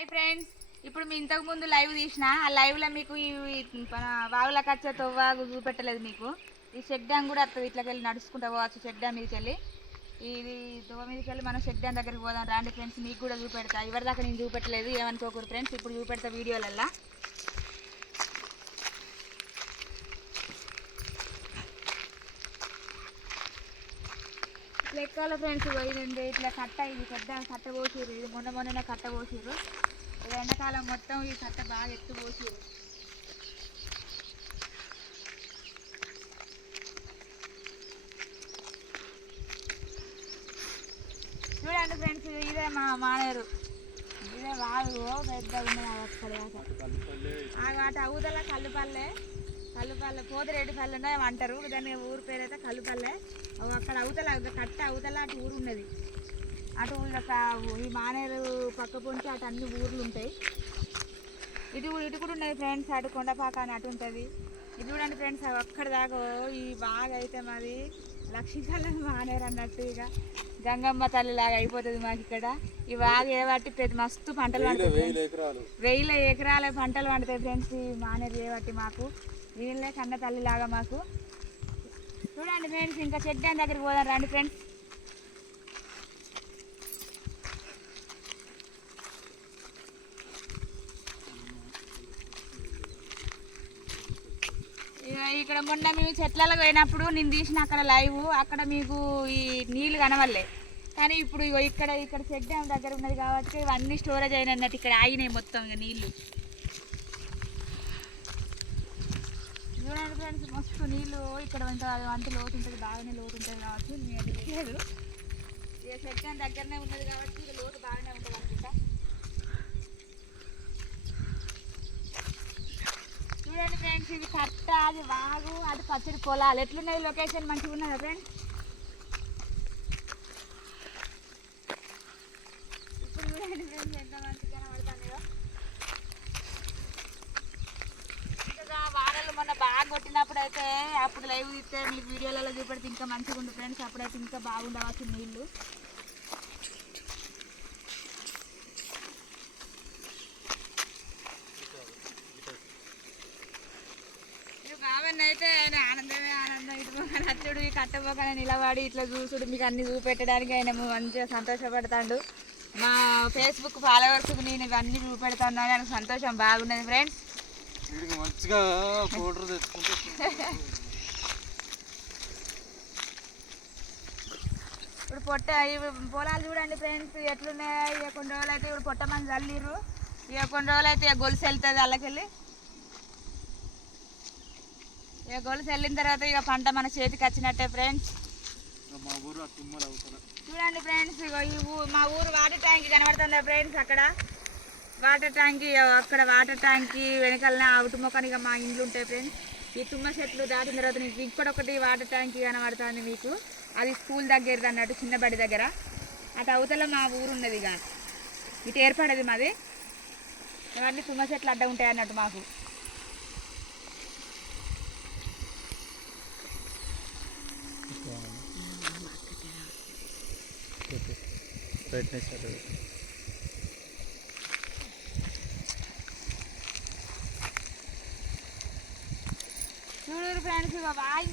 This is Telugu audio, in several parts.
Hi friends. ఇప్పుడు మీ ఇంతకు ముందు లైవ్ తీసిన ఆ లైవ్లో మీకు ఈ వాగుల కచ్చ తొవ్వాగు చూపెట్టలేదు మీకు. ఈ షెడ్ డ్యామ్ కూడా వస్తుంది ఇట్లకి వెళ్ళి నడుచుకుంటా పోవచ్చు షెడ్ డ్యామ్ మీదకి వెళ్ళి. ఇది తొవ్వ మీదకి వెళ్ళి మనం షెడ్ డ్యామ్ దగ్గరికి పోదాం రాండి ఫ్రెండ్స్ మీకు కూడా చూపెడతా. ఇవరిదాకా నేను చూపెట్టలేదు ఏమనుకోకూడదు ఫ్రెండ్స్ ఇప్పుడు చూపెడతా వీడియోలల్లా. లెక్కల ఫ్రెండ్స్ పోయింది ఇట్లా కట్ట ఇది పెద్ద కట్ట పోసిర్రు ఇది మొన్న మొన్ననే కట్ట పోసిర్రు. ఎండాకాలం మొత్తం ఈ కట్ట బాగా ఎత్తు చూడండి ఫ్రెండ్స్ ఇదే మా మానేరు. ఇదే వాగు పెద్ద ఉన్నది అక్కడ దాకా. అవుదల కల్లుపల్లె కల్లుపల్లె పోతిరెడ్డి పల్లె ఉన్నాయి అంటారు. దాని ఊరు పేరు అయితే కల్లుపల్లె అక్కడ అవుతల కట్ట అవతల అటు ఊరు ఉన్నది. అటు ఈ మానేరు పక్క పొంచి అటు అన్ని ఊర్లు ఉంటాయి. ఇటు ఇటు కూడా ఉన్నది ఫ్రెండ్స్ అటు కొండపాక అని అటు ఉంటుంది. ఇది చూడండి ఫ్రెండ్స్ అవి అక్కడ దాకా ఈ బాగా అయితే మాది లక్ష్మీకల్లం మానేరు అన్నట్టు ఇక. గంగమ్మ తల్లి లాగా అయిపోతుంది మాకు ఇక్కడ. ఈ బాగా ఏబట్టి పెద్ద మస్తు పంటలు పండుతాయి వెయ్యిల ఎకరాల. పంటలు పండుతాయి ఫ్రెండ్స్ ఈ మానేరు చేయబట్టి మాకు. వీళ్ళే కన్న తల్లి లాగా మాకు. చూడండి ఫ్రెండ్స్ ఇంకా డ్యామ్ దగ్గరికి పోదాం రండి ఫ్రెండ్స్ ఇక్కడ మొన్న మేము చెట్లలో పోయినప్పుడు నేను తీసిన అక్కడ లైవ్ అక్కడ మీకు ఈ నీళ్ళు కనవల్లే కానీ ఇప్పుడు ఇగో ఇక్కడ ఇక్కడ చెక్ డ్యామ్ దగ్గర ఉన్నది కాబట్టి ఇవన్నీ స్టోరేజ్ అయినట్టు ఇక్కడ ఆగినాయి మొత్తం ఇక నీళ్ళు. చూడండి ఫ్రెండ్స్ మస్తు నీళ్ళు ఇక్కడ అంత అంత లోతు ఉంటుంది బాగానే లోతు ఉంటుంది కాబట్టి నేను తెలియదు ఇక చెక్ డ్యామ్ దగ్గరనే ఉన్నది కాబట్టి ఇక లోతు బాగానే ఉంటుంది. చూడండి ఫ్రెండ్స్ ఇది కట్ట అది వాగు అది పచ్చడి పొలాలు. ఎట్లున్నది లొకేషన్ మంచిగా ఉన్నదా ఫ్రెండ్స్ ఇప్పుడు చూడండి ఫ్రెండ్స్ ఎంత మంచిగా కనబడుతుందో. ఇంకా వానలు మొన్న బాగా కొట్టినప్పుడు అయితే అప్పుడు లైవ్ తీస్తే మీకు వీడియోలలో చూపెడితే ఇంకా మంచిగా ఉంది ఫ్రెండ్స్ అప్పుడైతే ఇంకా బాగుండవచ్చు నీళ్ళు. బావన్న అయితే ఆయన ఆనందమే ఆనందం. ఇటు పోగానే అచ్చుడు ఈ కట్టపోగానే నిలబడి ఇట్లా చూసుడు మీకు అన్ని చూపెట్టడానికి ఆయన మంచిగా సంతోషపడతాడు. మా ఫేస్బుక్ ఫాలోవర్స్కి నేను ఇవన్నీ చూపెడతాను అని సంతోషం బాగున్నది ఫ్రెండ్స్ మంచిగా పౌడర్ తెచ్చుకుంటే ఇప్పుడు పొట్ట ఇవి పొలాలు చూడండి ఫ్రెండ్స్ ఎట్లున్నాయి ఇక కొన్ని రోజులు అయితే ఇప్పుడు పొట్ట మంది చల్లిర్రు. ఇక కొన్ని రోజులు అయితే ఇక గొలుసు వెళ్తుంది అల్లకెళ్ళి. ఇక గొలుసు వెళ్ళిన తర్వాత ఇక పంట మన చేతికి వచ్చినట్టే ఫ్రెండ్స్ చూడండి ఫ్రెండ్స్ ఇగో ఈ మా ఊరు వాటర్ ట్యాంక్ కనబడుతుందా ఫ్రెండ్స్ అక్కడ? వాటర్ ట్యాంక్ అక్కడ వాటర్ ట్యాంక్ వెనకాలనే అవుటు ఇక మా ఇండ్లు ఉంటాయి ఫ్రెండ్స్ ఈ తుమ్మ చెట్లు దాటిన తర్వాత నీకు ఇంకోటి ఒకటి వాటర్ ట్యాంక్ కనబడుతుంది మీకు. అది స్కూల్ దగ్గరది అన్నట్టు చిన్నబడి దగ్గర. అటు అవతల మా ఊరు ఉన్నది ఇక. ఇటు ఏర్పడేది మాది. ఇవన్నీ తుమ్మ చెట్లు అడ్డ ఉంటాయి అన్నట్టు మాకు. బ్రైట్నెస్ చూడరు ఫ్రెండ్స్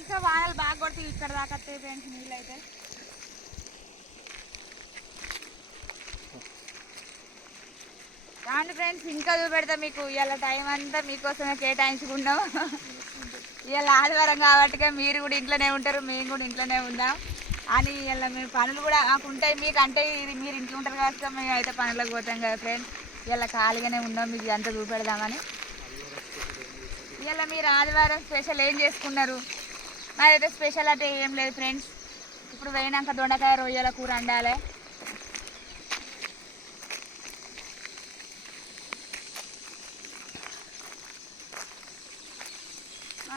ఇక వానలు బాగా కొడుతుంది ఇక్కడ దాకా ఫ్రెండ్స్ నీళ్ళు అయితే రాండి ఫ్రెండ్స్ ఇంకా చూపెడతా మీకు. ఇవాళ టైం అంతా మీకోసమే కేటాయించుకున్నాం. ఇవాళ ఆదివారం కాబట్టి మీరు కూడా ఇంట్లోనే ఉంటారు మేము కూడా ఇంట్లోనే ఉందాం. అని ఇలా మేము పనులు కూడా మాకు ఉంటాయి. మీకు అంటే ఇది మీరు ఇంట్లో ఉంటారు కాబట్టి మేము అయితే పనులకు పోతాం కదా ఫ్రెండ్స్ ఇలా ఖాళీగానే ఉన్నాం. మీకు అంతా చూపెడదామని. ఇలా మీరు ఆదివారం స్పెషల్ ఏం చేసుకున్నారు? మాదైతే స్పెషల్ అంటే ఏం లేదు ఫ్రెండ్స్ ఇప్పుడు పోయినాక దొండకాయ రొయ్యల కూర వండాలి.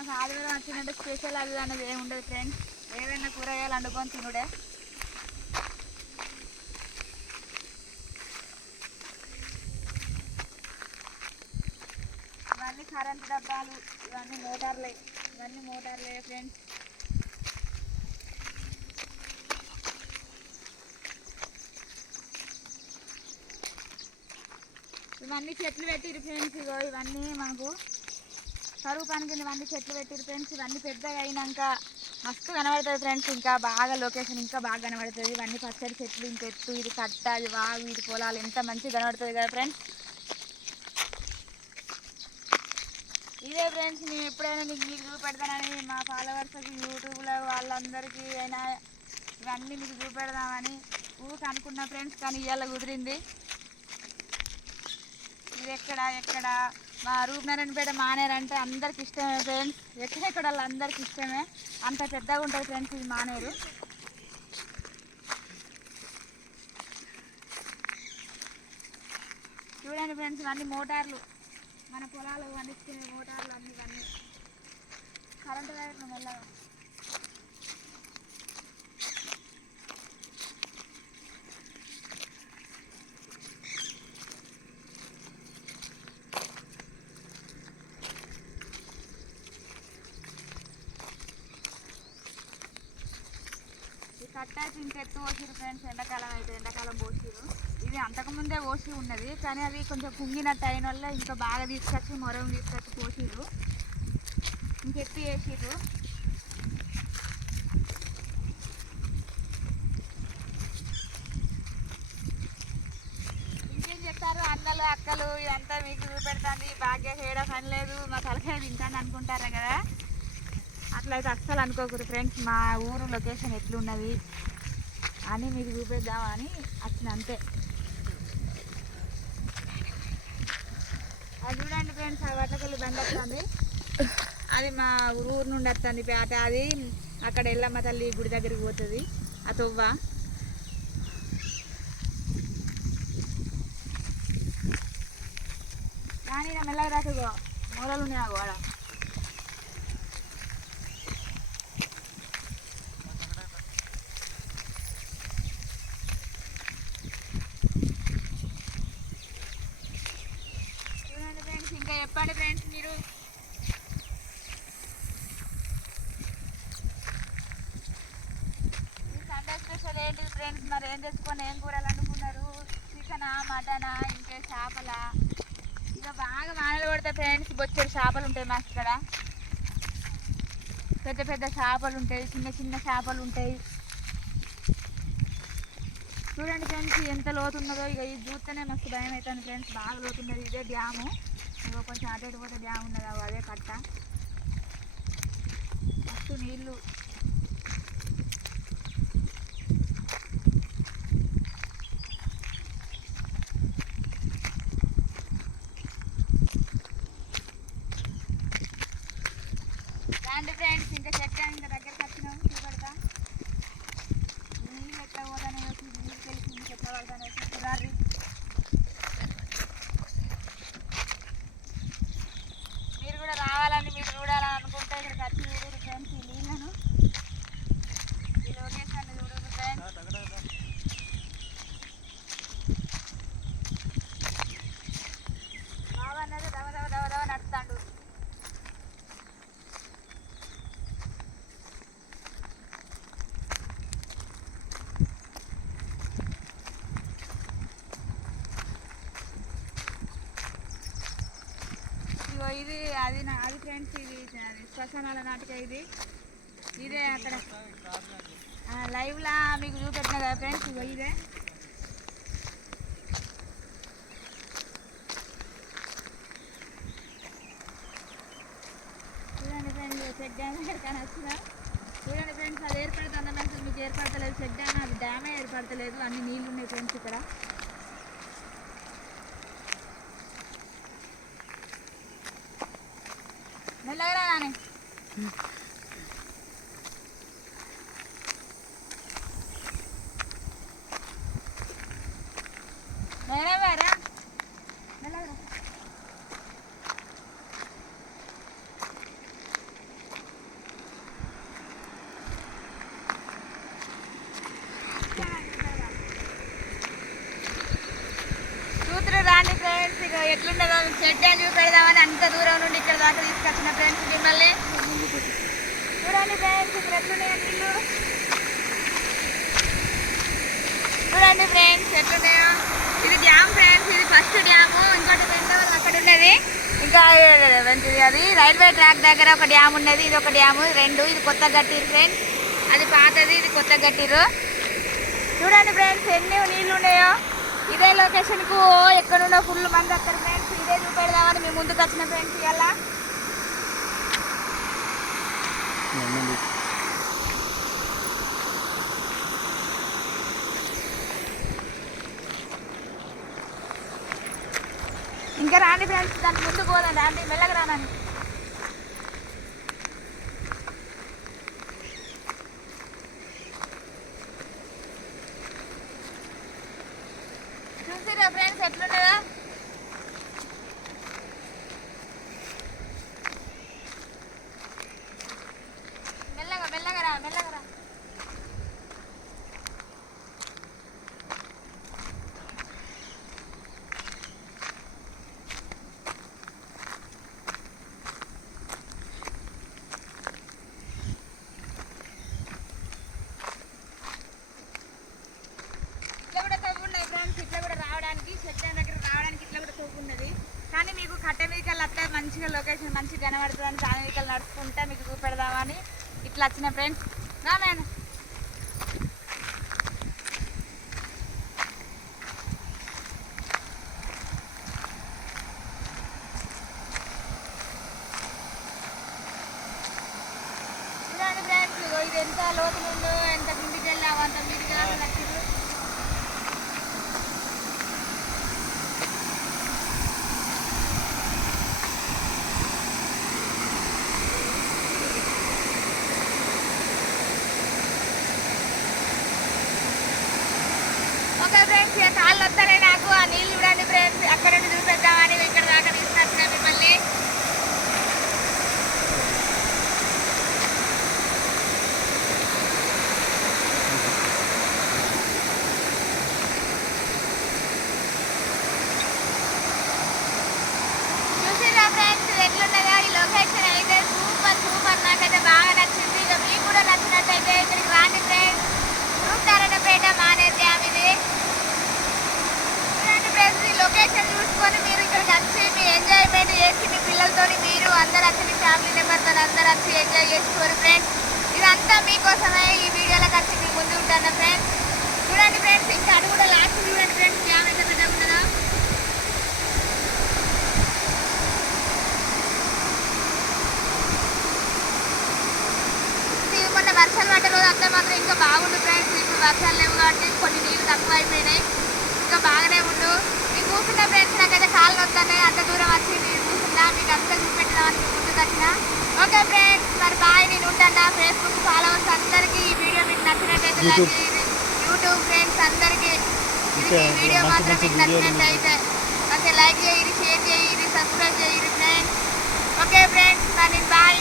మాకు ఆదివారం వచ్చిందంటే స్పెషల్ అది అనేది ఏమి ఉండదు ఫ్రెండ్స్ ఏదైనా కూరగాయలు వండుకొని తినుడే. ఇవన్నీ కరెంట్ డబ్బాలు ఇవన్నీ మోటార్లే ఇవన్నీ మోటార్లే ఫ్రెండ్స్ ఇవన్నీ చెట్లు పెట్టిరు ఫ్రెండ్స్ ఇగో ఇవన్నీ మనకు కరువు పని కింద ఇవన్నీ చెట్లు పెట్టారు ఫ్రెండ్స్ ఇవన్నీ పెద్దగా అయినాక మస్తు కనబడుతుంది ఫ్రెండ్స్ ఇంకా బాగా లొకేషన్ ఇంకా బాగా కనబడుతుంది. ఇవన్నీ పచ్చడి చెట్లు ఇంక ఎత్తు ఇది కట్ట ఇది వాగు ఇది పొలాలు. ఎంత మంచిగా కనబడుతుంది కదా ఫ్రెండ్స్ ఇదే ఫ్రెండ్స్ నేను ఎప్పుడైనా మీకు మీకు చూపెడతానని మా ఫాలోవర్స్కి యూట్యూబ్లో వాళ్ళందరికీ అయినా ఇవన్నీ మీకు చూపెడదామని ఊరికి అనుకున్న ఫ్రెండ్స్ కానీ ఇవాళ కుదిరింది. ఇది ఎక్కడ ఎక్కడ? మా రూపనారాయణపేట మానేరు అంటే అందరికి ఇష్టమే ఫ్రెండ్స్ ఎక్కడెక్కడ వాళ్ళు అందరికి ఇష్టమే. అంత పెద్దగా ఉంటుంది ఫ్రెండ్స్ ఇది మానేరు. చూడండి ఫ్రెండ్స్ ఇవన్నీ మోటార్లు. మన పొలాలు పండించుకునే మోటార్లు అన్ని ఇవన్నీ. కరెంటు వైర్లు మెల్లగా. ఈ కట్టాచి ఇంకెత్తు పోసిరు ఫ్రెండ్స్ ఎండాకాలం అయితే ఎండాకాలం పోసిరు ఇది అంతకుముందే పోసి ఉన్నది కానీ అది కొంచెం కుంగినట్టు అయిన వల్ల ఇంకా బాగా తీసుకొచ్చి మొరం తీసుకొచ్చి పోసిరు ఇంకెత్తి వేసిరు ఇంకేం చెప్తారు అన్నలు అక్కలు ఇదంతా మీకు చూపెడుతుంది. భాగ్య చేయడం పని లేదు. మా తలకాయ తింటాను అనుకుంటారా కదా? అట్లయితే అస్సలు అనుకోకూడదు ఫ్రెండ్స్ మా ఊరు లొకేషన్ ఎట్లున్నది? అని మీకు చూపిద్దామని వచ్చిన అంతే. అది చూడండి ఫ్రెండ్స్ ఆ వట్టకెళ్ళి బండి వస్తుంది. అది మా ఊరు నుండి వస్తుంది పేట. అది అక్కడ ఎల్లమ్మ తల్లి గుడి దగ్గరికి పోతుంది ఆ తొవ్వ. కానీ మెల్లగా రాకగో మూలలు ఉన్నాయి ఆ గోడ చూడండి ఫ్రెండ్స్ ఇంకా చెప్పండి ఫ్రెండ్స్ మీరు ఈ సండే స్పెషల్ ఏంటి ఫ్రెండ్స్ మరి ఏం తెచ్చుకొని ఏం కూరలు అనుకున్నారు చికెనా మటనా ఇంకా చేపలా ఇక బాగా వానలు పడతాయి ఫ్రెండ్స్ బొచ్చడి చేపలు ఉంటాయి మాకు ఇక్కడ. పెద్ద పెద్ద చేపలు ఉంటాయి చిన్న చిన్న చేపలు ఉంటాయి. చూడండి ఫ్రెండ్స్ ఎంత లోతు ఉన్నదో. ఇక ఇది చూస్తేనే మస్తు భయం అవుతుంది ఫ్రెండ్స్ బాగా లోతు ఉన్నది ఇదే డ్యాము. ఇక కొంచెం అటు ఇటు పోతే డ్యామ్ ఉన్నది అదే కట్ట. మస్తు నీళ్ళు రండి ఫ్రెండ్స్ ఇంకా చెట్టు ఇంకా దగ్గరికి వచ్చినాము చూపెడతా నీళ్ళు ఎట్లా పోతానే నీళ్ళు తెలిసి నీళ్ళు ఎట్లా పడతానే చూడాలి మీరు కూడా రావాలని మీరు చూడాలని అనుకుంటే ఇక్కడికి వచ్చి చూడరు ఫ్రెండ్స్ ఈ నీళ్ళను ఈ లొకేషన్ చూడరు ఫ్రెండ్స్ బావన్నది దవ దవ దవ దవ నడుస్తాడు ఇగో ఇది అది నా అది ఫ్రెండ్స్ ఇది శ్మశానాల నాటిక ఇది. ఇదే అక్కడ. లైవ్లా మీకు చూపెట్టిన కదా ఫ్రెండ్స్ ఇగో ఇదే. చూడండి ఫ్రెండ్స్ చెక్ డ్యామ్ ఎక్కడికైనా వచ్చినా. చూడండి ఫ్రెండ్స్ అది ఏర్పడుతుంది మీకు ఏర్పడతలేదు చెక్ డ్యామ్ అది డ్యామే ఏర్పడతలేదు. అన్ని నీళ్ళు ఉన్నాయి ఫ్రెండ్స్ ఇక్కడ. మెల్లగా రా నాని నేనే వేరా మెల్లగా రా చూతురు రాండి ఫ్రెండ్స్ ఇక ఎట్లుండదో చెడ్డ చూపెడదామని అంత దూరం నుండి ఇక్కడ దాకా తీసుకొచ్చిన ఫ్రెండ్స్ మిమ్మల్ని. చూడండి ఫ్రెండ్స్ ఇక్కడ ఎట్లున్నాయి ఇల్లు చూడండి ఫ్రెండ్స్ ఎట్లున్నాయో. ఇది డ్యామ్ ఫ్రెండ్స్ ఇది ఫస్ట్ డ్యాము ఇంకోటి ఇంకా అది? రైల్వే ట్రాక్ దగ్గర ఒక డ్యామ్ ఉన్నది ఇది ఒక డ్యాము రెండు ఇది కొత్త గట్టిరు ఫ్రెండ్స్. అది పాతది ఇది కొత్త గట్టిరు. చూడండి ఫ్రెండ్స్ ఎన్ని నీళ్ళు ఉన్నాయో ఇదే లొకేషన్కు ఎక్కడున్నా ఫుల్ మంది వస్తారు ఫ్రెండ్స్ ఇదే చూపెడదామని మేము ముందుకు వచ్చిన ఫ్రెండ్స్ ఇవాళ ఇంకా రాండి ఫ్రెండ్స్ దాని ముందుకు పోదండి రాండి మెల్లగా రానండి చూసిరా ఫ్రెండ్స్ ఎట్లున్నదా మెల్లగా మెల్లగా రా మెల్లగా రా ఇట్లా కూడా తవ్వు ఉన్నాయి ఫ్రెండ్స్ ఇట్లా కూడా రావడానికి చెట్ల దగ్గర రావడానికి ఇట్లా కూడా తవ్వు ఉన్నది కానీ మీకు కట్ట మీదకెళ్ళి వస్తే మంచిగా లొకేషన్ మంచిగా కనబడుతుందని దాని మీదకెళ్ళి నడుచుకుంటే మీకు చూపెడదామని ఇట్లా వచ్చిన ఫ్రెండ్స్ నా నేను చూడండి ఫ్రెండ్స్ ఇగో ఇది ఎంత లోతు ఉందో ఎంత కిందికి వెళ్ళాము అంత మీదికి నచ్చింది ఓకే ఫ్రెండ్స్ ఇక కాళ్ళు వస్తానే నాకు ఆ నీళ్ళు చూడండి ఫ్రెండ్స్. అక్కడ నుండి చూపెద్దామని ఇక్కడ దాకా తీసుకొచ్చిన మిమ్మల్ని. చూసిరా ఫ్రెండ్స్ ఎట్లున్నదో ఈ లొకేషన్ అయితే? Super super. నాకైతే బాగా నచ్చింది. ఇక మీకు కూడా నచ్చినట్టయితే ఇక్కడికి రాండి ఫ్రెండ్స్. రూప్తారన్నపేట మానేర్ డ్యామ్ ఇది చూడండి ఫ్రెండ్స్ ఈ లొకేషన్ చూసుకొని వచ్చి మీ ఎంజాయ్మెంట్ చేసి మీ పిల్లలతో మీరు అందరు వచ్చి మీ ఫ్యామిలీ మెంబర్తో అందరు వచ్చి ఎంజాయ్ చేసుకోరు ఫ్రెండ్స్ ఇదంతా మీకోసమే ఈ వీడియోలోకి వచ్చి మీ ముందు ఉంటాను ఫ్రెండ్స్ చూడండి ఫ్రెండ్స్ ఇంకా అది కూడా లాస్ట్ చూడండి ఫ్రెండ్స్ డ్యామ్ ఎంత పెద్ద ఉన్నదా. ఇది మొన్న వర్షాలు పడ్డ రోజు అంతా మాత్రం ఇంకా బాగుండు ఫ్రెండ్స్ ఇప్పుడు వర్షాలు లేవు కాబట్టి కొన్ని నీళ్ళు తక్కువ అయిపోయినాయి. ఇంకా బాగానే ఉండు. మీకు కూర్చున్న ఫ్రెండ్స్ నాకైతే కాళ్ళు వస్తున్నాయి అంత దూరం వచ్చి నేను కూర్చున్నా మీకు అంతా చూపెట్టడానికి ముందుకు వచ్చిన. ఓకే ఫ్రెండ్స్ మరి బాయ్ నేను ఉంటాను ఫేస్బుక్ ఫాలోవర్స్ అందరికీ. ఈ వీడియో మీకు నచ్చినట్టయితే యూట్యూబ్ ఫ్రెండ్స్ అందరికీ. ఈ వీడియో మాత్రం మీకు నచ్చినట్టయితే ఓకే లైక్ చేయండి షేర్ చేయండి సబ్స్క్రైబ్ చేయండి ఫ్రెండ్స్. ఓకే ఫ్రెండ్స్ మరి నేను బాయ్